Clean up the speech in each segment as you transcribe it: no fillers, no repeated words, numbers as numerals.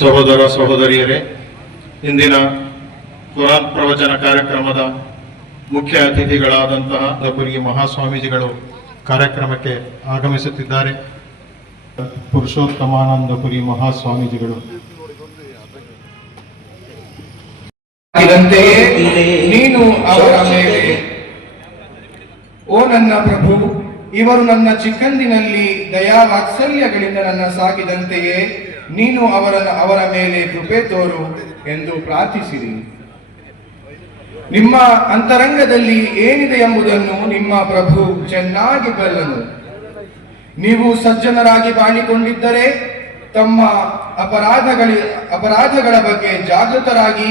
ಸಹೋದರ ಸಹೋದರಿಯರೇ, ಇಂದಿನ ಕುರಾನ್ ಪ್ರವಚನ ಕಾರ್ಯಕ್ರಮದ ಮುಖ್ಯ ಅತಿಥಿಗಳಾದಂತಹ ದಪುರಿ ಮಹಾಸ್ವಾಮೀಜಿಗಳು ಕಾರ್ಯಕ್ರಮಕ್ಕೆ ಆಗಮಿಸುತ್ತಿದ್ದಾರೆ. ಪುರುಷೋತ್ತಮಾನಂದಪುರಿ ಮಹಾಸ್ವಾಮೀಜಿಗಳು. ನೀನು ಅವರ ಮೇಲೆ, ಓ ನನ್ನ ಪ್ರಭು, ಇವರು ನನ್ನ ಚಿಕ್ಕಂದಿನಲ್ಲಿ ದಯಾ ವಾತ್ಸಲ್ಯಗಳಿಂದ ನನ್ನ ಸಾಕಿದಂತೆಯೇ ನೀನು ಅವರ ಮೇಲೆ ಕೃಪೆ ತೋರು ಎಂದು ಪ್ರಾರ್ಥಿಸಿರಿ. ನಿಮ್ಮ ಅಂತರಂಗದಲ್ಲಿ ಏನಿದೆ ಎಂಬುದನ್ನು ನಿಮ್ಮ ಪ್ರಭು ಚೆನ್ನಾಗಿ ಬಲ್ಲನು. ನೀವು ಸಜ್ಜನರಾಗಿ ಬಾಳಿಕೊಂಡಿದ್ದರೆ ತಮ್ಮ ಅಪರಾಧಗಳ ಬಗ್ಗೆ ಜಾಗೃತರಾಗಿ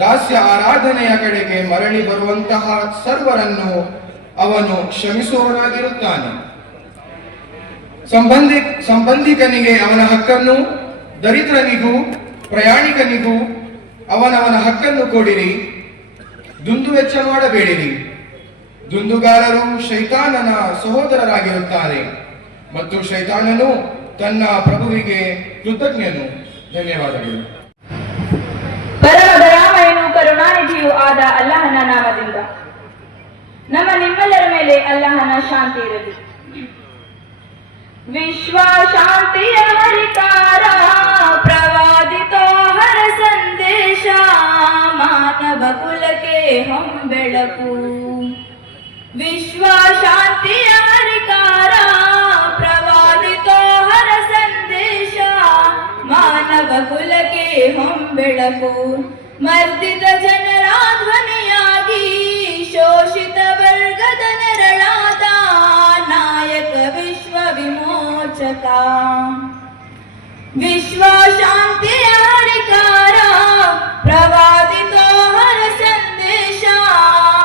ದಾಸ್ಯ ಆರಾಧನೆಯ ಕಡೆಗೆ ಮರಳಿ ಬರುವಂತಹ ಸರ್ವರನ್ನು ಅವನು ಕ್ಷಮಿಸುವವನಾಗಿರುತ್ತಾನೆ. ಸಂಬಂಧಿಕನಿಗೆ ಅವನ ಹಕ್ಕನ್ನು, ದರಿದ್ರನಿಗೂ ಪ್ರಯಾಣಿಕನಿಗೂ ಅವನವನ ಹಕ್ಕನ್ನು ಕೊಡಿರಿ. ದುಂದು ವೆಚ್ಚ ಮಾಡಬೇಡಿರಿ. ದುಂದುಗಾರರು ಶೈತಾನನ ಸಹೋದರರಾಗಿರುತ್ತಾರೆ ಮತ್ತು ಶೈತಾನನು ತನ್ನ ಪ್ರಭುವಿಗೆ ಕೃತಜ್ಞನು. ಧನ್ಯವಾದಗಳು. ಪರಮ ದಯಾಮಯನು ಕರುಣಾನಿಧಿಯೂ ಆದ ಅಲ್ಲಾಹನ ನಾಮದಿಂದ ನಮ್ಮ ನಿಮ್ಮೆಲ್ಲರ ಮೇಲೆ ಅಲ್ಲಾಹನ ಶಾಂತಿ ಇರಲಿ. ವಿಶ್ವ ಶಾಂತಿಯ ಹರಿಕಾರ ಪ್ರವಾದಿತೋ ಹರ ಸಂದೇಶ, ಮಾನವ ಕುಲಕ್ಕೆ ಹೊಂಬೆಳಕು. ವಿಶ್ವ ಶಾಂತಿಯ ಹರಿಕಾರ ಪ್ರವಾದಿತೋ ಹರ ಸಂದೇಶ, ಮಾನವ ಕುಲಕ್ಕೆ ಹೊಂಬೆಳಕು. ಮರ್ದಿತ ಜನರ ಧ್ವನಿಯಾಗಿ ಶೋಷಿತ ವರ್ಗದ ನೆರಳಾದ ನಾಯಕ ವಿಶ್ವ ವಿಮೋಚಕ. ವಿಶ್ವ ಶಾಂತಿಯ ಹರಿಕಾರ ಪ್ರವಾದಿತೋ ಹರ ಸಂದೇಶ,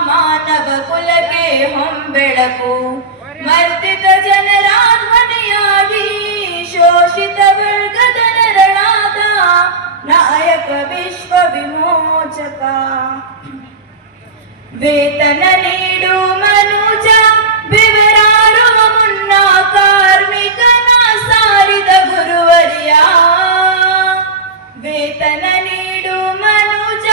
ಮಾನವ ಕುಲಕ್ಕೆ ಹೊಂಬೆಳಕು. ಮರ್ದಿತ ಜನರ ಧ್ವನಿಯಾಗಿ ಶೋಷಿತ ವರ್ಗದ ನೆರಳಾದ ನಾಯಕ ವಿಶ್ವ ವಿಮೋಚಕ. ವೇತನ ನೀಡು ಮನುಜ, ವಿವರಾರುವ ಮುನ್ನ ಕಾರ್ಮಿಕನ ಸಾರಿದ ಗುರುವರ್ಯ. ವೇತನ ನೀಡು ಮನುಜ,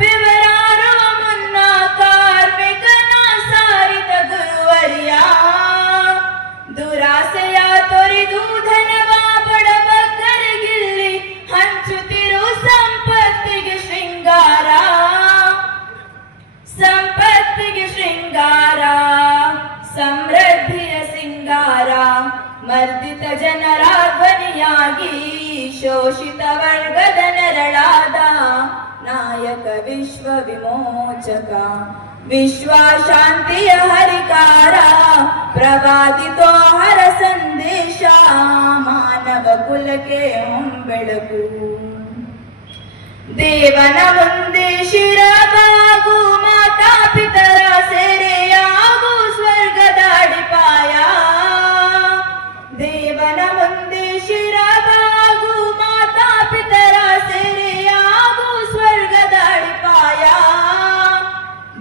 ವಿವರಾರುವ ಮುನ್ನ ಕಾರ್ಮಿಕನ ಸಾರಿದ ಗುರುವರ್ಯ. ದುರಾಸೆಯ ತೊರೆದು ಧನವ ಬಡಬಗ್ಗರಿಗಿಲ್ಲಿ ಹಂಚುತ್ತಿರು ಸಂಪತ್ತಿಗೆ ಶೃಂಗಾರ. ಸಂಪತ್ತಿಗೆ ಶೃಂಗಾರ, ಸಮೃದ್ಧಿಯ ಸಿಂಗಾರ. ಮರ್ದಿತ ಜನರ ಧ್ವನಿಯಾಗಿ ಶೋಷಿತ ವರ್ಗದ ನೆರಳಾದ ನಾಯಕ ವಿಶ್ವ ವಿಮೋಚಕ. ವಿಶ್ವ ಶಾಂತಿಯ ಹರಿಕಾರ ಪ್ರವಾದಿತೋ ಹರ ಸಂದೇಶ, ಮಾನವ ಕುಲಕ್ಕೆ ಹೊಂಬೆಳಕು. ದೇವನ ಮುಂದೆ ಶಿರಬಾಗು, ಮಾತಾ ಪಿತರ ಸೆರೆಯಾಗು ಸ್ವರ್ಗದ ಅಡಿಪಾಯ. ದೇವನ ಮುಂದೆ ಶಿರಬಾಗು, ಮಾತಾ ಪಿತರ ಸೆರೆಯಾಗು ಸ್ವರ್ಗದ ಅಡಿಪಾಯ.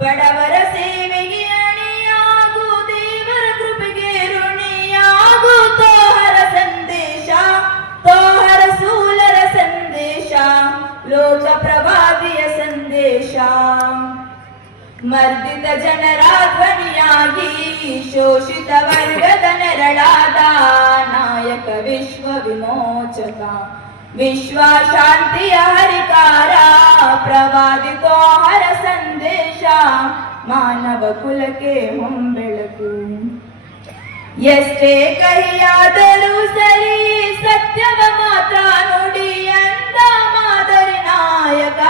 ಬಡವರ ಸೇವೆಗೆ ಅಣಿಯಾಗು, ದೇವರ ಕೃಪೆಗೆ ಋಣಿಯಾಗು. ತೋಹರ ಸಂದೇಶ, ತೋಹರ ಸೂಲರ ಸಂದೇಶ, ಲೋಕ ಪ್ರವಾದಿಯ ಸಂದೇಶ. ಮರ್ದಿತ ಜನರ ಧ್ವನಿಯಾಗಿ ಶೋಷಿತ ವರ್ಗದ ನೆರಳಾದ ನಾಯಕ ವಿಶ್ವ ವಿಮೋಚಕ. ವಿಶ್ವ ಶಾಂತಿಯ ಹರಿಕಾರ ಪ್ರವಾದಿತೋ ಹರ ಸಂದೇಶ, ಮಾನವ ಕುಲಕ್ಕೆ ಹೊಂಬೆಳಕು. ಎಷ್ಟೇ ಕಹಿಯಾದರೂ ಸರಿ ಸತ್ಯವ ಮಾತ್ರ ನುಡಿ ಎಂದ ಮಾದರಿ ನಾಯಕ.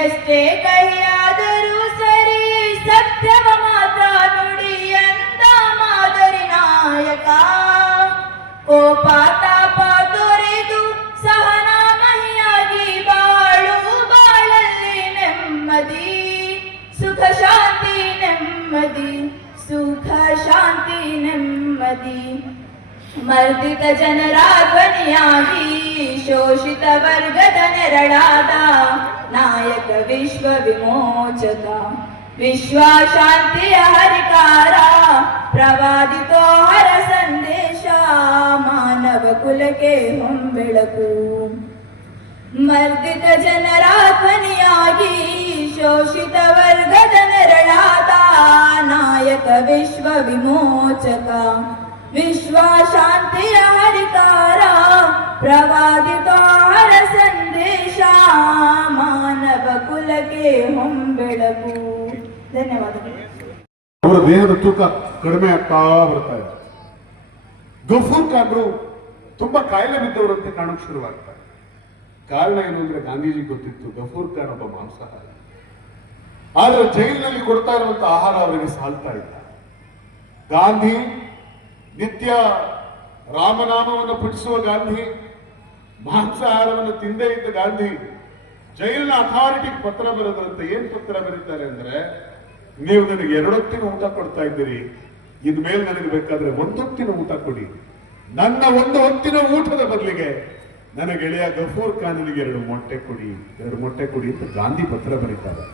ಎಷ್ಟೇ ಕಹಿಯಾದರೂ ಸರಿ ಸತ್ಯವ ಮಾತ್ರ ನುಡಿ ಎಂದ ಮಾದರಿ ನಾಯಕ. ಕೋಪ ತಾಪ ತೊರೆದು ಸಹನಾಮಹಿಯಾಗಿ ಬಾಳು, ಬಾಳಲ್ಲಿ ನೆಮ್ಮದಿ ಸುಖ ಶಾಂತಿ ನೆಮ್ಮದಿ, ಸುಖ ಶಾಂತಿ ನೆಮ್ಮದಿ. ಮರ್ದಿತ ಜನರ ಧ್ವನಿಯಾಗಿ ಶೋಷಿತ ವರ್ಗದ ನೆರಳಾದ ನಾಯಕ ವಿಶ್ವ ವಿಮೋಚಕ. ವಿಶ್ವ ಶಾಂತಿಯ ಹರಿಕಾರ ಪ್ರವಾದಿತೋ ಹರ ಸಂದೇಶ, ಮಾನವ ಕುಲಕ್ಕೆ ಹೊಂಬೆಳಕು. ಮರ್ದಿತ ಜನರ ಧ್ವನಿಯಾಗಿ ಶೋಷಿತ ವರ್ಗದ ನೆರಳಾದ ನಾಯಕ ವಿಶ್ವ ವಿಮೋಚಕ ವಿಶ್ವ ಶಾಂತಿಯ ಹರಿಕಾರ ಪ್ರವಾದಿತಾರ ಸಂದೇಶ ಮಾನವ ಕುಲಕ್ಕೆ ಹೊಂಬೆಳಗು. ಧನ್ಯವಾದಗಳು. ಅವರ ದೇಹದ ತೂಕ ಕಡಿಮೆ ಆಗ್ತಾ ಬರ್ತಾ ಇದೆ. ಗಫೂರ್ ಖಾನ್ರು ತುಂಬಾ ಕಾಯಿಲೆ ಬಿದ್ದವರಂತೆ ಕಾಣೋಕೆ ಶುರುವಾಗ್ತಾರೆ. ಕಾರಣ ಏನು ಅಂದ್ರೆ ಗಾಂಧೀಜಿ ಗೊತ್ತಿತ್ತು ಗಫೂರ್ ಖಾನ್ ಒಬ್ಬ ಮಾಂಸಾಹಾರಿ. ಆದ್ರೆ ಜೈಲಿನಲ್ಲಿ ಕೊಡ್ತಾ ಇರುವಂತ ಆಹಾರ ಅವರಿಗೆ ಸಾಲ್ತಾ ಇಲ್ಲ. ಗಾಂಧಿ ನಿತ್ಯ ರಾಮನಾಮವನ್ನು ಪಠಿಸುವ ಗಾಂಧಿ, ಮಾಂಸಾಹಾರವನ್ನು ತಿಂದೇ ಇದ್ದ ಗಾಂಧಿ ಜೈಲಿನ ಅಥಾರಿಟಿಗೆ ಪತ್ರ ಬರೆದ್ರಂತೆ. ಏನ್ ಪತ್ರ ಬರೀತಾರೆ ಅಂದ್ರೆ, ನೀವು ನನಗೆ 2 ಹೊತ್ತಿನ ಊಟ ಕೊಡ್ತಾ ಇದ್ದೀರಿ, ಇನ್ಮೇಲೆ ನನಗೆ ಬೇಕಾದ್ರೆ 1 ಹೊತ್ತಿನ ಊಟ ಕೊಡಿ. ನನ್ನ 1 ಹೊತ್ತಿನ ಊಟದ ಬದಲಿಗೆ ನನ್ನ ಗೆಳೆಯ ಗಫೂರ್ ಖಾನಿಗೆ 2 ಮೊಟ್ಟೆ ಕೊಡಿ, 2 ಮೊಟ್ಟೆ ಕೊಡಿ ಅಂತ ಗಾಂಧಿ ಪತ್ರ ಬರೀತಾರೆ.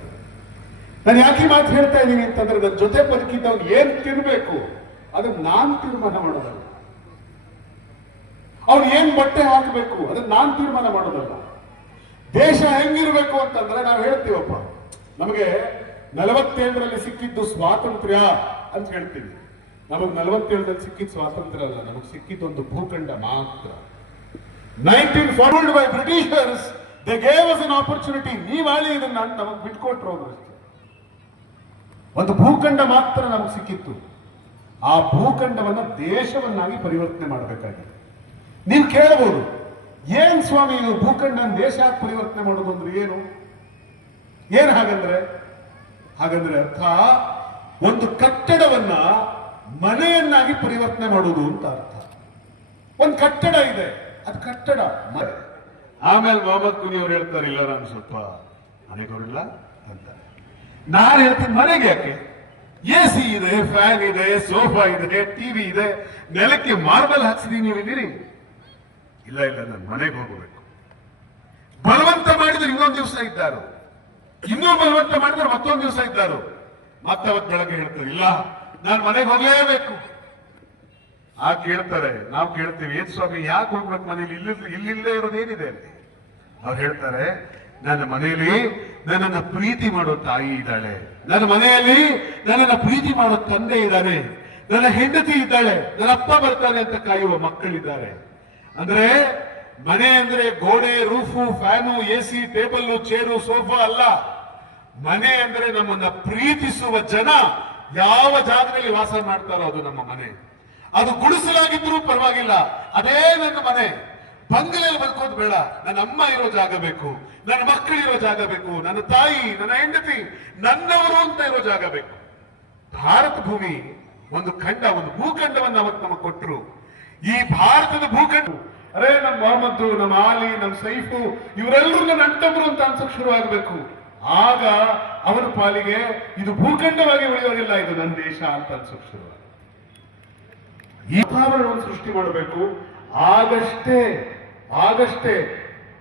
ನಾನು ಯಾಕೆ ಮಾತು ಹೇಳ್ತಾ ಇದ್ದೀನಿ ಅಂತಂದ್ರೆ, ನನ್ನ ಜೊತೆ ಬದುಕಿದ್ದವ್ನು ಏನ್ ತಿನ್ಬೇಕು ಅದನ್ನ ನಾನು ತೀರ್ಮಾನ ಮಾಡೋದಲ್ಲ, ಅವ್ನು ಏನ್ ಬಟ್ಟೆ ಹಾಕಬೇಕು ಅದನ್ನ ನಾನು ತೀರ್ಮಾನ ಮಾಡೋದಲ್ಲ. ದೇಶ ಹೆಂಗಿರ್ಬೇಕು ಅಂತಂದ್ರೆ ನಾವು ಹೇಳ್ತೀವಪ್ಪ, ನಮಗೆ 47ರಲ್ಲಿ ಸಿಕ್ಕಿದ್ದು ಸ್ವಾತಂತ್ರ್ಯ ಅಂತ ಹೇಳ್ತೀವಿ. ನಮಗ್ 47ರಲ್ಲಿ ಸಿಕ್ಕಿದ ಸ್ವಾತಂತ್ರ್ಯ ಅಲ್ಲ, ನಮಗ್ ಸಿಕ್ಕಿದ್ದೊಂದು ಭೂಖಂಡ ಮಾತ್ರ. 1940 by Britishers, they gave us an opportunity. ನೀವಾಳಿ ಇದನ್ನ ನಮಗ್ ಬಿಟ್ಕೊಟ್ರು ಅವರಷ್ಟೇ. ಒಂದು ಭೂಖಂಡ ಮಾತ್ರ ನಮಗ್ ಸಿಕ್ಕಿತ್ತು. ಆ ಭೂಖಂಡವನ್ನ ದೇಶವನ್ನಾಗಿ ಪರಿವರ್ತನೆ ಮಾಡಬೇಕಾಗಿದೆ. ನೀವು ಕೇಳಬಹುದು, ಏನ್ ಸ್ವಾಮಿ ಇದು ಭೂಖಂಡ ದೇಶ ಪರಿವರ್ತನೆ ಮಾಡೋದು ಅಂದ್ರೆ ಏನು? ಏನ್ ಹಾಗಂದ್ರೆ ಅರ್ಥ ಒಂದು ಕಟ್ಟಡವನ್ನ ಮನೆಯನ್ನಾಗಿ ಪರಿವರ್ತನೆ ಮಾಡೋದು ಅಂತ ಅರ್ಥ. ಒಂದು ಕಟ್ಟಡ ಇದೆ, ಅದು ಕಟ್ಟಡ. ಆಮೇಲೆ ಮೊಹಮ್ಮದ್ ಕುನಿ ಅವ್ರು ಹೇಳ್ತಾರೆ, ಇಲ್ಲ ನಾನು ಸ್ವಲ್ಪ ಮನೆಗೋರಿಲ್ಲ ಅಂತ. ನಾನು ಹೇಳ್ತೀನಿ, ಮನೆಗೆ ಯಾಕೆ? AC ಇದೆ, ಫ್ಯಾನ್ ಇದೆ, ಸೋಫಾ ಇದೆ, ಟಿವಿ ಇದೆ, ನೆಲಕ್ಕೆ ಮಾರ್ಬಲ್ ಹಾಕ್ಸಿದೀನಿ, ನೀವಿದ್ದೀರಿ. ಇಲ್ಲ ನಾನು ಮನೆಗೆ ಹೋಗಬೇಕು. ಬಲವಂತ ಮಾಡಿದ್ರೆ ಇನ್ನೊಂದು ದಿವಸ ಇದ್ದಾರು, ಇನ್ನೂ ಬಲವಂತ ಮಾಡಿದ್ರೆ ಮತ್ತೊಂದು ದಿವಸ ಇದ್ದಾರು. ಮತ್ತೆ ಅವತ್ತು ಬೆಳಗ್ಗೆ ಹೇಳ್ತಾರೆ, ಇಲ್ಲ ನಾನು ಮನೆಗೆ ಹೋಗಲೇಬೇಕು. ಕೇಳ್ತಾರೆ, ನಾವು ಕೇಳ್ತೀವಿ, ಏನ್ ಸ್ವಾಮಿ ಯಾಕೆ ಹೋಗ್ಬೇಕು ಮನೇಲಿ? ಇಲ್ಲಿಲ್ಲದೆ ಇರೋದೇನಿದೆ ಅಲ್ಲಿ? ಅವ್ರು ಹೇಳ್ತಾರೆ, ನನ್ನ ಮನೆಯಲ್ಲಿ ನನ್ನನ್ನ ಪ್ರೀತಿ ಮಾಡೋ ತಾಯಿ ಇದ್ದಾಳೆ, ನನ್ನ ಮನೆಯಲ್ಲಿ ನನ್ನನ್ನ ಪ್ರೀತಿ ಮಾಡೋ ತಂದೆ ಇದ್ದಾನೆ, ನನ್ನ ಹೆಂಡತಿ ಇದ್ದಾಳೆ, ನನ್ನ ಅಪ್ಪ ಬರ್ತಾನೆ ಅಂತ ಕಾಯುವ ಮಕ್ಕಳಿದ್ದಾರೆ. ಅಂದ್ರೆ ಮನೆ ಅಂದ್ರೆ ಗೋಡೆ, roof, fan, AC, table, chair, sofa ಅಲ್ಲ. ಮನೆ ಅಂದ್ರೆ ನಮ್ಮನ್ನ ಪ್ರೀತಿಸುವ ಜನ ಯಾವ ಜಾಗದಲ್ಲಿ ವಾಸ ಮಾಡ್ತಾರೋ ಅದು ನಮ್ಮ ಮನೆ. ಅದು ಗುಡಿಸಲಾಗಿದ್ರೂ ಪರವಾಗಿಲ್ಲ, ಅದೇ ನನ್ನ ಮನೆ. ಬಂಗಲೆಯಲ್ಲಿ ಬದುಕೋದು ಬೇಡ, ನನ್ನ ಅಮ್ಮ ಇರೋ ಜಾಗ ಬೇಕು, ನನ್ನ ಮಕ್ಕಳಿರೋ ಜಾಗ ಬೇಕು, ನನ್ನ ತಾಯಿ, ನನ್ನ ಹೆಂಡತಿ, ನನ್ನವರು ಅಂತ ಇರೋ ಜಾಗ ಬೇಕು. ಭಾರತ ಭೂಮಿ ಒಂದು ಖಂಡ, ಒಂದು ಭೂಖಂಡವನ್ನು ಅವತ್ತು ನಮಗೆ ಕೊಟ್ಟರು. ಈ ಭಾರತದ ಭೂಖಂಡ, ಅರೇ ನಮ್ಮ ಮೊಹಮ್ಮದ್, ನಮ್ಮ ಆಲಿ, ನಮ್ಮ ಸೈಫು ಇವರೆಲ್ಲರೂ ನನ್ನ ಅಣ್ಣತಮ್ಮರು ಅಂತ ಅನ್ಸಕ್ ಶುರು ಆಗ್ಬೇಕು. ಆಗ ಅವನ ಪಾಲಿಗೆ ಇದು ಭೂಖಂಡವಾಗಿ ಉಳಿಯೋದಿಲ್ಲ, ಇದು ನನ್ನ ದೇಶ ಅಂತ ಅನ್ಸಕ್ ಶುರು. ಈ ವಾತಾವರಣವನ್ನು ಸೃಷ್ಟಿ ಮಾಡಬೇಕು. ಆಗಷ್ಟೇ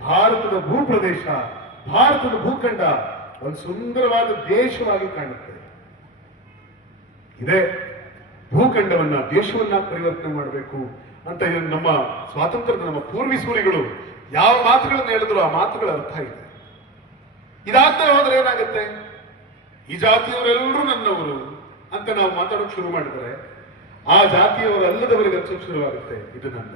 ಭಾರತದ ಭೂಪ್ರದೇಶ, ಭಾರತದ ಭೂಖಂಡ ಒಂದು ಸುಂದರವಾದ ದೇಶವಾಗಿ ಕಾಣುತ್ತೆ. ಇದೇ ಭೂಖಂಡವನ್ನ, ದೇಶವನ್ನ ಪರಿವರ್ತನೆ ಮಾಡಬೇಕು ಅಂತ ನಮ್ಮ ಸ್ವಾತಂತ್ರ್ಯದ ನಮ್ಮ ಪೂರ್ವಿಸೂರಿಗಳು ಯಾವ ಮಾತುಗಳನ್ನು ಹೇಳಿದ್ರು ಆ ಮಾತುಗಳ ಅರ್ಥ ಇದೆ. ಇದಾಗ್ತಾ ಹೋದ್ರೆ ಏನಾಗುತ್ತೆ? ಈ ಜಾತಿಯವರೆಲ್ಲರೂ ನನ್ನವರು ಅಂತ ನಾವು ಮಾತಾಡೋಕೆ ಶುರು ಮಾಡಿದ್ರೆ ಆ ಜಾತಿಯವರಲ್ಲದವರಿಗೆ ಅನ್ಸೋಕೆ ಶುರುವಾಗುತ್ತೆ, ಇದು ನನ್ನ.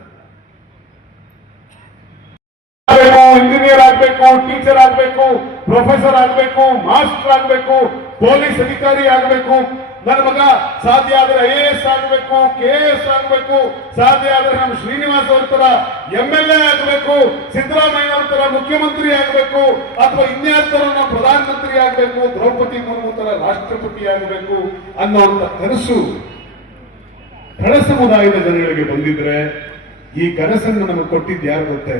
ಇಂಜಿನಿಯರ್ ಆಗ್ಬೇಕು, ಟೀಚರ್ ಆಗ್ಬೇಕು, ಪ್ರೊಫೆಸರ್ ಆಗ್ಬೇಕು, ಮಾಸ್ಟರ್ ಆಗ್ಬೇಕು, ಪೊಲೀಸ್ ಅಧಿಕಾರಿ ಆಗ್ಬೇಕು, ನನ್ನ ಮಗ ಸಾಧ್ಯ ಆದ್ರೆ IAS ಆಗ್ಬೇಕು, KS ಆಗ್ಬೇಕು, ಸಾಧ್ಯ ಆದ್ರೆ ನಮ್ಮ ಶ್ರೀನಿವಾಸ್ ಅವ್ರ ತರ MLA ಆಗ್ಬೇಕು, ಸಿದ್ದರಾಮಯ್ಯ ಅವ್ರ ತರ ಮುಖ್ಯಮಂತ್ರಿ ಆಗ್ಬೇಕು, ಅಥವಾ ಇನ್ಯಾರ ತರ ನಾವು ಪ್ರಧಾನಮಂತ್ರಿ ಆಗ್ಬೇಕು, ದ್ರೌಪದಿ ಮುರ್ಮು ತರ ರಾಷ್ಟ್ರಪತಿ ಆಗ್ಬೇಕು ಅನ್ನೋಂಥ ಕನಸು ತಳ ಸಮುದಾಯದ ಜನಗಳಿಗೆ ಬಂದಿದ್ರೆ, ಈ ಕನಸನ್ನು ನಮಗೆ ಕೊಟ್ಟಿದ್ದು ಯಾರು ಗೊತ್ತೇ?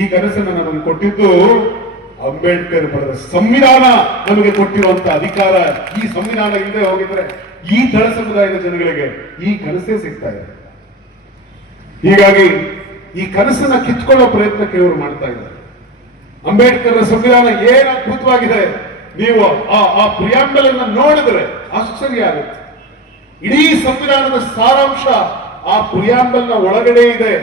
ಈ ಕನಸನ್ನು ನಮಗೆ ಕೊಟ್ಟಿದ್ದು ಅಂಬೇಡ್ಕರ್ ಬರೆದ ಸಂವಿಧಾನ ನಮಗೆ ಕೊಟ್ಟಿರುವಂತ ಅಧಿಕಾರ. ಈ ಸಂವಿಧಾನ ಇಲ್ಲದೆ ಹೋಗಿದ್ರೆ ಈ ತಳ ಸಮುದಾಯದ ಜನಗಳಿಗೆ ಈ ಕನಸೇ ಸಿಗ್ತಾ ಇದೆ. ಹೀಗಾಗಿ ಈ ಕನಸನ್ನ ಕಿತ್ಕೊಳ್ಳೋ ಪ್ರಯತ್ನಕ್ಕೆ ಇವರು ಮಾಡ್ತಾ ಇದ್ದಾರೆ. ಅಂಬೇಡ್ಕರ್ ಸಂವಿಧಾನ ಏನು ಅದ್ಭುತವಾಗಿದೆ, ನೀವು ಆ ಪ್ರಿಯಾಂಬಲ್ ಅನ್ನ ನೋಡಿದ್ರೆ ಆಶ್ಚರ್ಯ ಆಗುತ್ತೆ. ಇಡೀ ಸಂವಿಧಾನದ ಸಾರಾಂಶ ಆ ಪ್ರಿಯಾಂಬಲ್ ನ ಒಳಗಡೆ ಇದೆ.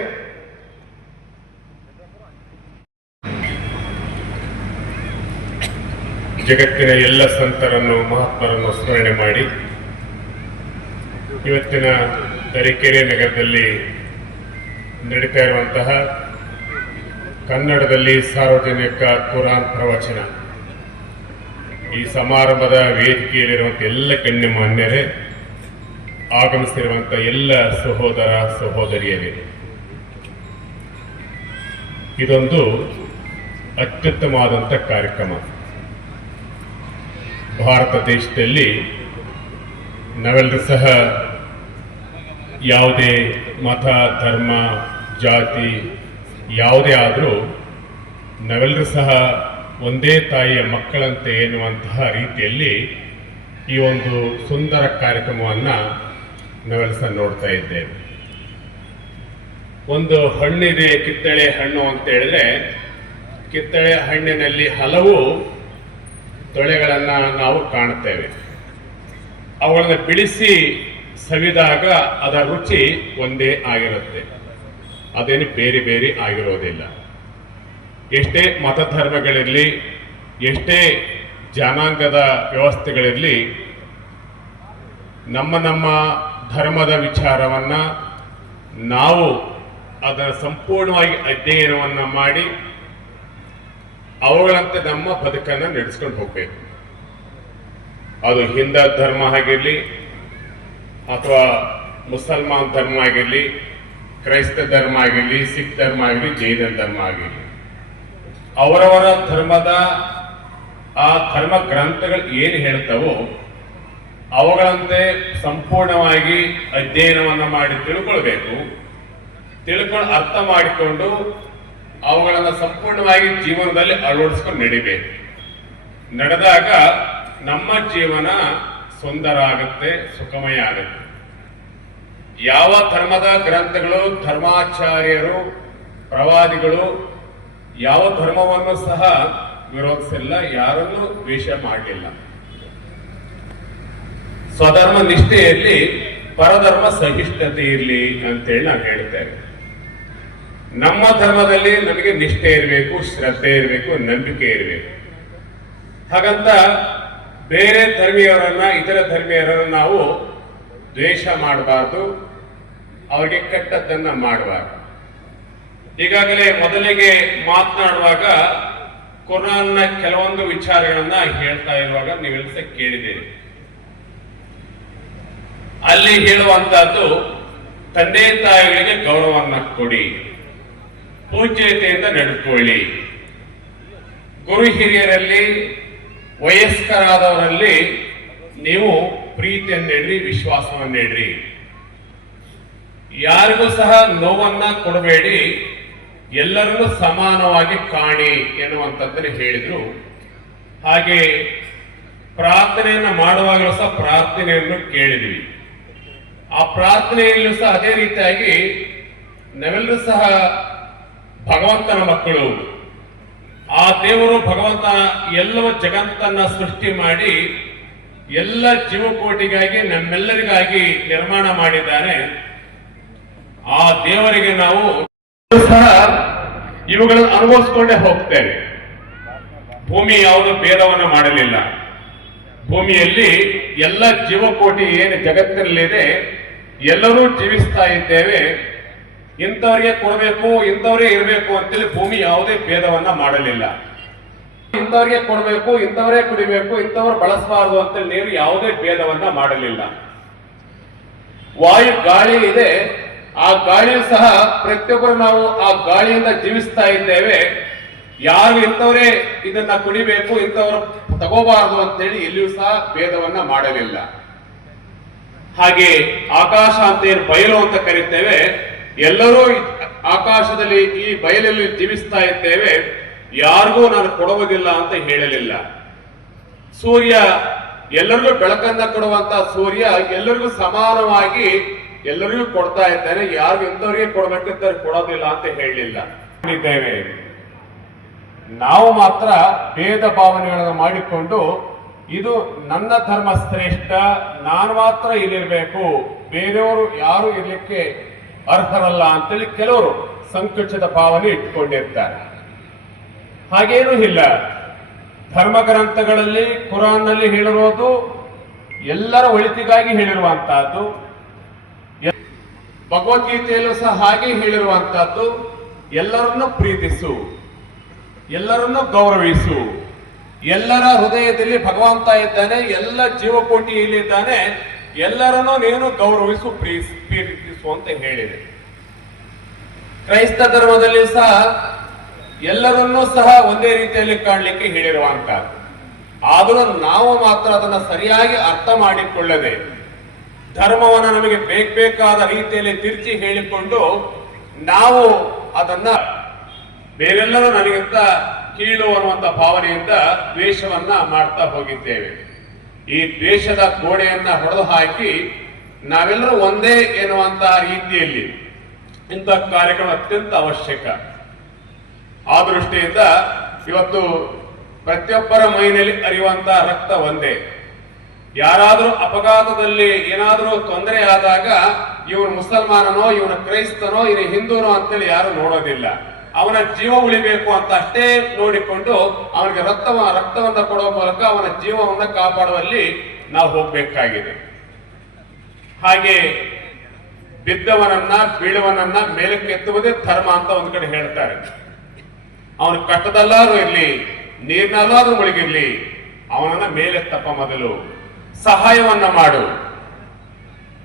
ಜಗತ್ತಿನ ಎಲ್ಲ ಸಂತರನ್ನು ಮಹಾತ್ಮರನ್ನು ಸ್ಮರಣೆ ಮಾಡಿ ಇವತ್ತಿನ ತರೀಕೆರೆ ನಗರದಲ್ಲಿ ನಡೀತಾ ಇರುವಂತಹ ಕನ್ನಡದಲ್ಲಿ ಸಾರ್ವಜನಿಕ ಕುರಾನ್ ಪ್ರವಚನ ಈ ಸಮಾರಂಭದ ವೇದಿಕೆಯಲ್ಲಿರುವಂಥ ಎಲ್ಲ ಗಣ್ಯಮಾನ್ಯರೇ, ಆಗಮಿಸಿರುವಂಥ ಎಲ್ಲ ಸಹೋದರ ಸಹೋದರಿಯರೇ, ಇದೊಂದು ಅತ್ಯುತ್ತಮವಾದಂಥ ಕಾರ್ಯಕ್ರಮ. ಭಾರತ ದೇಶದಲ್ಲಿ ನಾವೆಲ್ಲರೂ ಸಹ ಯಾವುದೇ ಮತ, ಧರ್ಮ, ಜಾತಿ ಯಾವುದೇ ಆದರೂ ನಾವೆಲ್ಲರೂ ಸಹ ಒಂದೇ ತಾಯಿಯ ಮಕ್ಕಳಂತೆ ಎನ್ನುವಂತಹ ರೀತಿಯಲ್ಲಿ ಈ ಒಂದು ಸುಂದರ ಕಾರ್ಯಕ್ರಮವನ್ನು ನಾವೆಲ್ಲ ಸಹ ನೋಡ್ತಾ ಇದ್ದೇವೆ. ಒಂದು ಹಣ್ಣಿದೆ, ಕಿತ್ತಳೆ ಹಣ್ಣು ಅಂತ ಹೇಳಿದ್ರೆ, ಕಿತ್ತಳೆ ಹಣ್ಣಿನಲ್ಲಿ ಹಲವು ತೊಳೆಗಳನ್ನು ನಾವು ಕಾಣುತ್ತೇವೆ. ಅವುಗಳನ್ನು ಬಿಡಿಸಿ ಸವಿದಾಗ ಅದರ ರುಚಿ ಒಂದೇ ಆಗಿರುತ್ತೆ, ಅದೇನು ಬೇರೆ ಬೇರೆ ಆಗಿರೋದಿಲ್ಲ. ಎಷ್ಟೇ ಮತಧರ್ಮಗಳಿರಲಿ, ಎಷ್ಟೇ ಜನಾಂಗದ ವ್ಯವಸ್ಥೆಗಳಿರಲಿ, ನಮ್ಮ ನಮ್ಮ ಧರ್ಮದ ವಿಚಾರವನ್ನು ನಾವು ಅದರ ಸಂಪೂರ್ಣವಾಗಿ ಅಧ್ಯಯನವನ್ನು ಮಾಡಿ ಅವುಗಳಂತೆ ನಮ್ಮ ಬದುಕನ್ನು ನಡೆಸ್ಕೊಂಡು ಹೋಗ್ಬೇಕು. ಅದು ಹಿಂದೂ ಧರ್ಮ ಆಗಿರಲಿ, ಅಥವಾ ಮುಸಲ್ಮಾನ್ ಧರ್ಮ ಆಗಿರಲಿ, ಕ್ರೈಸ್ತ ಧರ್ಮ ಆಗಿರಲಿ, ಸಿಖ್ ಧರ್ಮ ಆಗಿರಲಿ, ಜೈನ ಧರ್ಮ ಆಗಿರಲಿ, ಅವರವರ ಧರ್ಮದ ಆ ಧರ್ಮ ಗ್ರಂಥಗಳು ಏನು ಹೇಳ್ತಾವೋ ಅವುಗಳಂತೆ ಸಂಪೂರ್ಣವಾಗಿ ಅಧ್ಯಯನವನ್ನು ಮಾಡಿ ತಿಳ್ಕೊಳ್ಬೇಕು. ತಿಳ್ಕೊಂಡು ಅರ್ಥ ಮಾಡಿಕೊಂಡು ಅವುಗಳನ್ನು ಸಂಪೂರ್ಣವಾಗಿ ಜೀವನದಲ್ಲಿ ಅಳವಡಿಸ್ಕೊಂಡು ನಡಿಬೇಕು. ನಡೆದಾಗ ನಮ್ಮ ಜೀವನ ಸುಂದರ ಆಗುತ್ತೆ, ಸುಖಮಯ ಆಗುತ್ತೆ. ಯಾವ ಧರ್ಮದ ಗ್ರಂಥಗಳು, ಧರ್ಮಾಚಾರ್ಯರು, ಪ್ರವಾದಿಗಳು ಯಾವ ಧರ್ಮವನ್ನು ಸಹ ವಿರೋಧಿಸಿಲ್ಲ, ಯಾರನ್ನು ದ್ವೇಷ ಮಾಡಲಿಲ್ಲ. ಸ್ವಧರ್ಮ ನಿಷ್ಠೆಯಲ್ಲಿ ಪರಧರ್ಮ ಸಹಿಷ್ಣುತೆ ಇರಲಿ ಅಂತೇಳಿ ನಾವು ಹೇಳ್ತೇವೆ. ನಮ್ಮ ಧರ್ಮದಲ್ಲಿ ನಮಗೆ ನಿಷ್ಠೆ ಇರಬೇಕು, ಶ್ರದ್ಧೆ ಇರಬೇಕು, ನಂಬಿಕೆ ಇರಬೇಕು. ಹಾಗಂತ ಬೇರೆ ಧರ್ಮೀಯರನ್ನ, ಇತರ ಧರ್ಮೀಯರನ್ನು ನಾವು ದ್ವೇಷ ಮಾಡಬಾರ್ದು, ಅವರಿಗೆ ಕೆಟ್ಟದ್ದನ್ನ ಮಾಡಬಾರ್ದು. ಈಗಾಗಲೇ ಮೊದಲಿಗೆ ಮಾತನಾಡುವಾಗ ಕುರಾನ್ನ ಕೆಲವೊಂದು ವಿಚಾರಗಳನ್ನ ಹೇಳ್ತಾ ಇರುವಾಗ ನೀವೆಲ್ಲ ಸಹ ಕೇಳಿದ್ದೀರಿ. ಅಲ್ಲಿ ಹೇಳುವಂತಹದ್ದು ತಂದೆ ತಾಯಿಗಳಿಗೆ ಗೌರವನ್ನ ಕೊಡಿ, ಪೂಜ್ಯತೆಯಿಂದ ನಡೆದುಕೊಳ್ಳಿ, ಗುರು ಹಿರಿಯರಲ್ಲಿ ವಯಸ್ಕರಾದವರಲ್ಲಿ ನೀವು ಪ್ರೀತಿಯನ್ನಿಡ್ರಿ, ವಿಶ್ವಾಸವನ್ನಿಡ್ರಿ, ಯಾರಿಗೂ ಸಹ ನೋವನ್ನ ಕೊಡಬೇಡಿ, ಎಲ್ಲರನ್ನೂ ಸಮಾನವಾಗಿ ಕಾಣಿ ಎನ್ನುವಂಥದ್ದನ್ನು ಹೇಳಿದ್ರು. ಹಾಗೆ ಪ್ರಾರ್ಥನೆಯನ್ನು ಮಾಡುವಾಗಲೂ ಸಹ ಪ್ರಾರ್ಥನೆಯನ್ನು ಕೇಳಿದ್ವಿ. ಆ ಪ್ರಾರ್ಥನೆಯಲ್ಲೂ ಸಹ ಅದೇ ರೀತಿಯಾಗಿ ನಾವೆಲ್ಲರೂ ಸಹ ಭಗವಂತನ ಮಕ್ಕಳು. ಆ ದೇವರು ಭಗವಂತ ಎಲ್ಲವ ಜಗತ್ತನ್ನ ಸೃಷ್ಟಿ ಮಾಡಿ ಎಲ್ಲ ಜೀವಕೋಟಿಗಾಗಿ, ನಮ್ಮೆಲ್ಲರಿಗಾಗಿ ನಿರ್ಮಾಣ ಮಾಡಿದ್ದಾನೆ. ಆ ದೇವರಿಗೆ ನಾವು ಸಹ ಇವುಗಳನ್ನು ಅನುಭವಿಸ್ಕೊಂಡೇ ಹೋಗ್ತೇವೆ. ಭೂಮಿ ಯಾವುದು ಭೇದವನ್ನು ಮಾಡಲಿಲ್ಲ. ಭೂಮಿಯಲ್ಲಿ ಎಲ್ಲ ಜೀವಕೋಟಿ ಏನು ಜಗತ್ತಿನಲ್ಲಿದೆ ಎಲ್ಲರೂ ಜೀವಿಸ್ತಾ ಇದ್ದೇವೆ. ಇಂಥವರಿಗೆ ಕೊಡಬೇಕು, ಇಂಥವರೇ ಇರಬೇಕು ಅಂತೇಳಿ ಭೂಮಿ ಯಾವುದೇ ಭೇದವನ್ನ ಮಾಡಲಿಲ್ಲ. ಇಂಥವರಿಗೆ ಕೊಡಬೇಕು, ಇಂಥವರೇ ಕುಡಿಬೇಕು, ಇಂಥವ್ರು ಬಳಸಬಾರದು ಅಂತೇಳಿ ನೀರು ಯಾವುದೇ ಭೇದವನ್ನ ಮಾಡಲಿಲ್ಲ. ವಾಯು ಗಾಳಿ ಇದೆ, ಆ ಗಾಳಿಯು ಸಹ ಪ್ರತಿಯೊಬ್ಬರು ನಾವು ಆ ಗಾಳಿಯಿಂದ ಜೀವಿಸ್ತಾ ಇದ್ದೇವೆ. ಯಾರು ಇಂಥವರೇ ಇದನ್ನ ಕುಡಿಬೇಕು, ಇಂಥವರು ತಗೋಬಾರದು ಅಂತೇಳಿ ಎಲ್ಲಿಯೂ ಸಹ ಭೇದವನ್ನ ಮಾಡಲಿಲ್ಲ. ಹಾಗೆ ಆಕಾಶ ಅಂತ ಏನು ಬಯಲು ಅಂತ ಕರೀತೇವೆ, ಎಲ್ಲರೂ ಆಕಾಶದಲ್ಲಿ ಈ ಬಯಲಲ್ಲಿ ಜೀವಿಸ್ತಾ ಇದ್ದೇವೆ, ಯಾರಿಗೂ ನಾನು ಕೊಡುವುದಿಲ್ಲ ಅಂತ ಹೇಳಲಿಲ್ಲ. ಸೂರ್ಯ ಎಲ್ಲರಿಗೂ ಬೆಳಕನ್ನ ಕೊಡುವಂತ ಸೂರ್ಯ ಎಲ್ಲರಿಗೂ ಸಮಾನವಾಗಿ ಎಲ್ಲರಿಗೂ ಕೊಡ್ತಾ ಇದ್ದಾನೆ, ಯಾರು ಇಂಥವ್ರಿಗೆ ಕೊಡಬೇಕಿದ್ದರೆ ಕೊಡೋದಿಲ್ಲ ಅಂತ ಹೇಳಲಿಲ್ಲ. ಇದ್ದೇವೆ ನಾವು ಮಾತ್ರ ಭೇದ ಭಾವನೆಗಳನ್ನು ಮಾಡಿಕೊಂಡು ಇದು ನನ್ನ ಧರ್ಮ ಶ್ರೇಷ್ಠ, ನಾನು ಮಾತ್ರ ಇಲ್ಲಿರ್ಬೇಕು, ಬೇರೆಯವರು ಯಾರು ಇರ್ಲಿಕ್ಕೆ ಅರ್ಹರಲ್ಲ ಅಂತೇಳಿ ಕೆಲವರು ಸಂಕುಚಿತ ಭಾವನೆ ಇಟ್ಕೊಂಡಿರ್ತಾರೆ. ಹಾಗೇನೂ ಇಲ್ಲ. ಧರ್ಮ ಗ್ರಂಥಗಳಲ್ಲಿ ಕುರಾನ್ನಲ್ಲಿ ಹೇಳಿರುವುದು ಎಲ್ಲರ ಒಳಿತಿಗಾಗಿ ಹೇಳಿರುವಂತಹದ್ದು, ಭಗವದ್ಗೀತೆಯಲ್ಲೂ ಸಹ ಹಾಗೆ ಹೇಳಿರುವಂತಹದ್ದು. ಎಲ್ಲರನ್ನು ಪ್ರೀತಿಸು, ಎಲ್ಲರನ್ನು ಗೌರವಿಸು, ಎಲ್ಲರ ಹೃದಯದಲ್ಲಿ ಭಗವಂತ ಇದ್ದಾನೆ, ಎಲ್ಲ ಜೀವಕೋಟಿಯಲ್ಲಿದ್ದಾನೆ, ಎಲ್ಲರನ್ನೂ ನೀನು ಗೌರವಿಸು, ಪ್ರೀತಿಸು ಅಂತ ಹೇಳಿದೆ. ಕ್ರೈಸ್ತ ಧರ್ಮದಲ್ಲಿ ಸಹ ಎಲ್ಲರನ್ನೂ ಸಹ ಒಂದೇ ರೀತಿಯಲ್ಲಿ ಕಾಣಲಿಕ್ಕೆ ಹೇಳಿರುವಂತಹದ್ದು. ಆದರೂ ನಾವು ಮಾತ್ರ ಅದನ್ನ ಸರಿಯಾಗಿ ಅರ್ಥ ಮಾಡಿಕೊಳ್ಳದೆ ಧರ್ಮವನ್ನು ನಮಗೆ ಬೇಕಾದ ರೀತಿಯಲ್ಲಿ ತಿರುಚಿ ಹೇಳಿಕೊಂಡು ನಾವು ಅದನ್ನ ಬೇರೆಲ್ಲರೂ ನನಗಿಂತ ಕೀಳು ಅನ್ನುವಂತ ಭಾವನೆಯಿಂದ ದ್ವೇಷವನ್ನ ಮಾಡ್ತಾ ಹೋಗಿದ್ದೇವೆ. ಈ ದ್ವೇಷದ ಗೋಡೆಯನ್ನ ಹೊಡೆದು ಹಾಕಿ ನಾವೆಲ್ಲರೂ ಒಂದೇ ಎನ್ನುವಂತಹ ರೀತಿಯಲ್ಲಿ ಇಂಥ ಕಾರ್ಯಕ್ರಮ ಅತ್ಯಂತ ಅವಶ್ಯಕ. ಆ ದೃಷ್ಟಿಯಿಂದ ಇವತ್ತು ಪ್ರತಿಯೊಬ್ಬರ ಮೈನಲ್ಲಿ ಹರಿಯುವಂತಹ ರಕ್ತ ಒಂದೇ. ಯಾರಾದರೂ ಅಪಘಾತದಲ್ಲಿ ಏನಾದರೂ ತೊಂದರೆ ಆದಾಗ ಇವನು ಮುಸಲ್ಮಾನನೋ, ಇವನು ಕ್ರೈಸ್ತನೋ, ಇವನು ಹಿಂದೂನೋ ಅಂತೇಳಿ ಯಾರು ನೋಡೋದಿಲ್ಲ. ಅವನ ಜೀವ ಉಳಿಬೇಕು ಅಂತ ಅಷ್ಟೇ ನೋಡಿಕೊಂಡು ಅವನಿಗೆ ರಕ್ತವನ್ನ ಕೊಡುವ ಮೂಲಕ ಅವನ ಜೀವವನ್ನ ಕಾಪಾಡುವಲ್ಲಿ ನಾವು ಹೋಗ್ಬೇಕಾಗಿದೆ. ಹಾಗೆ ಬಿದ್ದವನನ್ನ ಬೀಳುವನನ್ನ ಮೇಲಕ್ಕೆ ಎತ್ತುವುದೇ ಧರ್ಮ ಅಂತ ಒಂದು ಕಡೆ ಹೇಳ್ತಾರೆ. ಅವನು ಕಟ್ಟದಲ್ಲಾದ್ರೂ ಇರ್ಲಿ, ನೀರಿನಲ್ಲಾದ್ರೂ ಮುಳುಗಿರ್ಲಿ, ಅವನನ್ನ ಮೇಲೆತ್ತಪ್ಪ, ಮೊದಲು ಸಹಾಯವನ್ನ ಮಾಡು.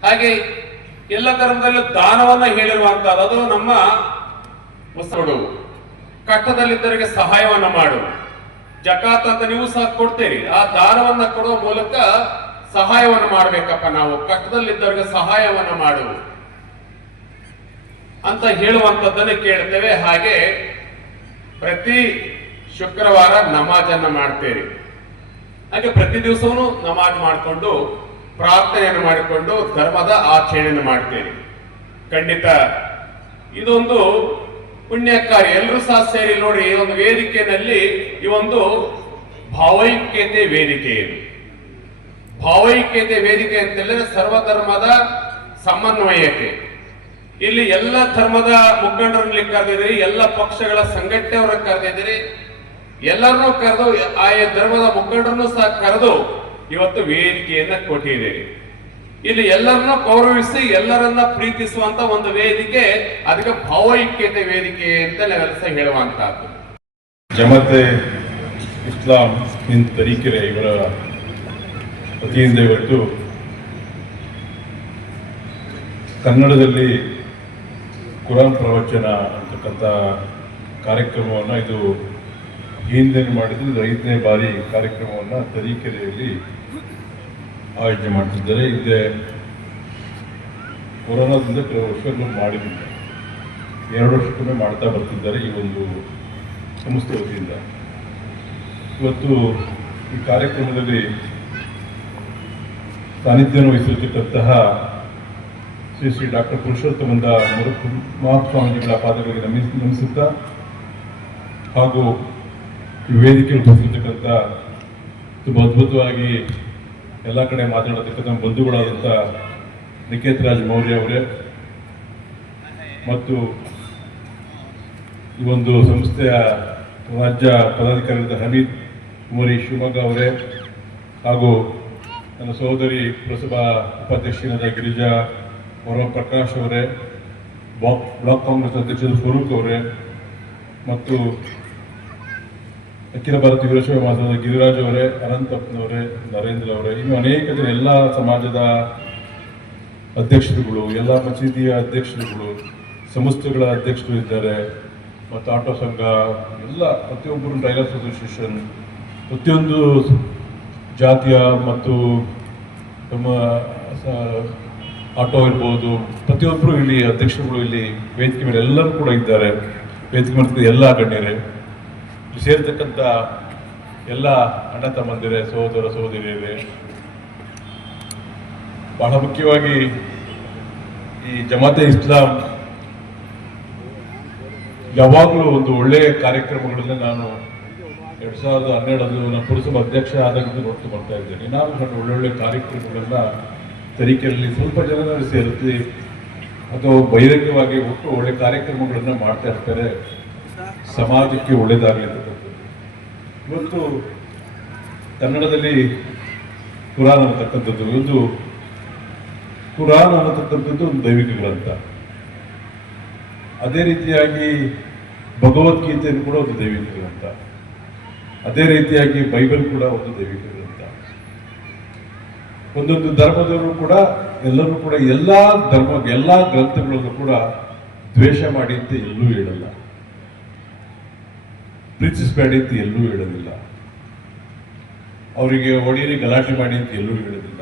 ಹಾಗೆ ಎಲ್ಲ ಧರ್ಮದಲ್ಲೂ ದಾನವನ್ನ ಹೇಳಿರುವಂತಹದ್ದು. ಅದು ನಮ್ಮ ಮುಸಡು. ಕಟ್ಟದಲ್ಲಿದ್ದವರಿಗೆ ಸಹಾಯವನ್ನ ಮಾಡು. ಜಕಾತ್ ಅಂತ ನೀವು ಸಹ ಕೊಡ್ತೀರಿ. ಆ ದಾನವನ್ನ ಕೊಡುವ ಮೂಲಕ ಸಹಾಯವನ್ನು ಮಾಡಬೇಕಪ್ಪ, ನಾವು ಕಟ್ಟದಲ್ಲಿದ್ದವರಿಗೆ ಸಹಾಯವನ್ನ ಮಾಡು ಅಂತ ಹೇಳುವಂತದ್ದನ್ನು ಕೇಳ್ತೇವೆ. ಹಾಗೆ ಪ್ರತಿ ಶುಕ್ರವಾರ ನಮಾಜನ್ನ ಮಾಡ್ತೇವೆ. ಹಾಗೆ ಪ್ರತಿ ದಿವಸವೂ ನಮಾಜ್ ಮಾಡಿಕೊಂಡು ಪ್ರಾರ್ಥನೆಯನ್ನು ಮಾಡಿಕೊಂಡು ಧರ್ಮದ ಆಚರಣೆಯನ್ನು ಮಾಡ್ತೇವೆ. ಖಂಡಿತ ಇದೊಂದು ಪುಣ್ಯ ಕಾರ್ಯ. ಎಲ್ಲರೂ ಸಹ ಸೇರಿ ನೋಡಿ, ಈ ಒಂದು ವೇದಿಕೆಯಲ್ಲಿ ಈ ಒಂದು ಭಾವೈಕ್ಯತೆ ವೇದಿಕೆ ಇದು. ಭಾವೈಕ್ಯತೆ ವೇದಿಕೆ ಅಂತ ಹೇಳಿದ್ರೆ ಸರ್ವಧರ್ಮದ ಸಮನ್ವಯತೆ. ಇಲ್ಲಿ ಎಲ್ಲ ಧರ್ಮದ ಮುಖಂಡರನ್ನು ಕರೆದಿದ್ದೀರಿ, ಎಲ್ಲ ಪಕ್ಷಗಳ ಸಂಘಟನೆಯವರ ಕರೆದಿದ್ದೀರಿ, ಎಲ್ಲರನ್ನೂ ಕರೆದು ಆಯಾ ಧರ್ಮದ ಮುಖಂಡರನ್ನು ಸಹ ಕರೆದು ಇವತ್ತು ವೇದಿಕೆಯನ್ನ ಕೊಟ್ಟಿದ್ದೀರಿ. ಇಲ್ಲಿ ಎಲ್ಲರನ್ನೂ ಗೌರವಿಸಿ ಎಲ್ಲರನ್ನ ಪ್ರೀತಿಸುವಂತ ಒಂದು ವೇದಿಕೆ, ಅದಕ್ಕೆ ಭಾವೈಕ್ಯತೆ ವೇದಿಕೆ ಅಂತ ನಾವೆಲ್ಲ ಸಹ ಹೇಳುವಂತಹದ್ದು. ಜಮಾತೆ ಇಸ್ಲಾಂ ಹಿಂದ್ ತರೀಕೆರೆ ಇವರ ವತಿಯಿಂದ ಇವತ್ತು ಕನ್ನಡದಲ್ಲಿ ಕುರಾನ್ ಪ್ರವಚನ ಅಂತಕ್ಕಂಥ ಕಾರ್ಯಕ್ರಮವನ್ನು, ಇದು ಹಿಂದೆ ಮಾಡಿದ್ದು 5ನೇ ಬಾರಿ ಕಾರ್ಯಕ್ರಮವನ್ನು ತರೀಕೆರೆಯಲ್ಲಿ ಆಯೋಜನೆ ಮಾಡ್ತಿದ್ದಾರೆ. ಹಿಂದೆ ಕೊರೋನಾದಿಂದ ಕೆಲವು ವರ್ಷಗಳು ಮಾಡಿಲ್ಲ, 2 ವರ್ಷಕ್ಕೊಮ್ಮೆ ಮಾಡ್ತಾ ಬರ್ತಿದ್ದಾರೆ ಈ ಒಂದು ಸಂಸ್ಥೆ ವತಿಯಿಂದ. ಇವತ್ತು ಈ ಕಾರ್ಯಕ್ರಮದಲ್ಲಿ ಸಾನ್ನಿಧ್ಯವನ್ನು ವಹಿಸಿರ್ತಕ್ಕಂತಹ ಶ್ರೀ ಡಾಕ್ಟರ್ ಪುರುಷೋತ್ತಮಂದ ಮಹಾಸ್ವಾಮೀಜಿಗಳ ಪಾದಗಳಿಗೆ ನಮಿಸುತ್ತಾ, ಹಾಗೂ ವೇದಿಕೆ ಉಪಸ್ಥಿತಕ್ಕಂಥ ತುಂಬ ಅದ್ಭುತವಾಗಿ ಎಲ್ಲ ಕಡೆ ಮಾತಾಡತಕ್ಕಂಥ ಬಂಧುಗಳಾದಂಥ ನಿಕೇತ್ ರಾಜ್ ಮೌರ್ಯ ಅವರೇ, ಮತ್ತು ಈ ಒಂದು ಸಂಸ್ಥೆಯ ರಾಜ್ಯ ಪದಾಧಿಕಾರಿಯಾದ ಹಮೀದ್ ಕುಮಾರಿ ಶಿವಮೊಗ್ಗ ಅವರೇ, ಹಾಗೂ ನನ್ನ ಸಹೋದರಿ ಪುರಸಭಾ ಉಪಾಧ್ಯಕ್ಷರಾದ ಗಿರಿಜಾ ಪ್ರಕಾಶ್ ಅವರೇ, ಬ್ಲಾಕ್ ಕಾಂಗ್ರೆಸ್ ಅಧ್ಯಕ್ಷರು ಫರೂಕ್ ಅವರೇ, ಮತ್ತು ಅಖಿಲ ಭಾರತ ವೀರಶೈವ ಮಹಾಸಭಾದ ಗಿರಿರಾಜ್ ಅವರೇ, ಅನಂತಪ್ಪನವರೇ, ನರೇಂದ್ರ ಅವರೇ, ಇನ್ನು ಅನೇಕ ಜನ, ಎಲ್ಲ ಸಮಾಜದ ಅಧ್ಯಕ್ಷರುಗಳು, ಎಲ್ಲ ಮಸೀದಿಯ ಅಧ್ಯಕ್ಷರುಗಳು, ಸಂಸ್ಥೆಗಳ ಅಧ್ಯಕ್ಷರು ಇದ್ದಾರೆ, ಮತ್ತು ಆಟೋ ಸಂಘ, ಎಲ್ಲ ಪ್ರತಿಯೊಬ್ಬರು, ಟೈಲರ್ಸ್ ಅಸೋಸಿಯೇಷನ್, ಪ್ರತಿಯೊಂದು ಜಾತಿಯ ಮತ್ತು ನಮ್ಮ ಆಟೋ ಇರ್ಬೋದು, ಪ್ರತಿಯೊಬ್ಬರು ಇಲ್ಲಿ ಅಧ್ಯಕ್ಷರುಗಳು ಇಲ್ಲಿ ವೇದಿಕೆ ಮೇಲೆ ಎಲ್ಲರೂ ಕೂಡ ಇದ್ದಾರೆ. ವೇದಿಕೆ ಮೇಲೆ ಎಲ್ಲ ಗಣ್ಯರೇ, ಸೇರ್ತಕ್ಕಂಥ ಎಲ್ಲ ಅಣ್ಣ ತಮ್ಮಂದಿರೇ, ಸಹೋದರ ಸಹೋದರಿಯರೇ, ಬಹಳ ಮುಖ್ಯವಾಗಿ ಈ ಜಮಾತೆ ಇಸ್ಲಾಂ ಯಾವಾಗಲೂ ಒಂದು ಒಳ್ಳೆಯ ಕಾರ್ಯಕ್ರಮಗಳನ್ನ ನಾನು 2012 ನಾನು ಪುರಸಭಾ ಅಧ್ಯಕ್ಷ ಆದಾಗಿಂದ ನೋಡ್ತಾ ಬರ್ತಾ ಇದ್ದೇನೆ. ಏನಾದರೂ ನಾನು ಒಳ್ಳೊಳ್ಳೆ ಕಾರ್ಯಕ್ರಮಗಳನ್ನ ತರೀಕೆಯಲ್ಲಿ ಸ್ವಲ್ಪ ಜನ ಸೇರಿಸಿ ಅಥವಾ ಬಹಿರಂಗವಾಗಿ ಒಟ್ಟು ಒಳ್ಳೆ ಕಾರ್ಯಕ್ರಮಗಳನ್ನ ಮಾಡ್ತಾ ಇರ್ತಾರೆ, ಸಮಾಜಕ್ಕೆ ಒಳ್ಳೆಯದಾಗಲಿರ್ತಕ್ಕಂಥದ್ದು. ಇವತ್ತು ಕನ್ನಡದಲ್ಲಿ ಕುರಾನ್ ಅನ್ನತಕ್ಕಂಥದ್ದು ಒಂದು ಕುರಾನ್ ಅನ್ನತಕ್ಕಂಥದ್ದು ಒಂದು ದೈವಿಕ ಗ್ರಂಥ. ಅದೇ ರೀತಿಯಾಗಿ ಭಗವದ್ಗೀತೆಯನ್ನು ಕೂಡ ಒಂದು ದೈವಿಕ ಗ್ರಂಥ. ಅದೇ ರೀತಿಯಾಗಿ ಬೈಬಲ್ ಕೂಡ ಒಂದು ದೈವಿಕ ಗ್ರಂಥ. ಒಂದೊಂದು ಧರ್ಮದವರು ಕೂಡ ಎಲ್ಲರೂ ಕೂಡ ಎಲ್ಲಾ ಗ್ರಂಥಗಳನ್ನು ಕೂಡ ದ್ವೇಷ ಮಾಡಿ ಅಂತ ಎಲ್ಲೂ ಹೇಳಲ್ಲ, ಪ್ರೀತಿಸಬೇಡಿ ಅಂತ ಎಲ್ಲೂ ಹೇಳೋದಿಲ್ಲ, ಅವರಿಗೆ ಒಡೆಯಲಿ ಗಲಾಟೆ ಮಾಡಿ ಅಂತ ಎಲ್ಲೂ ಹೇಳೋದಿಲ್ಲ.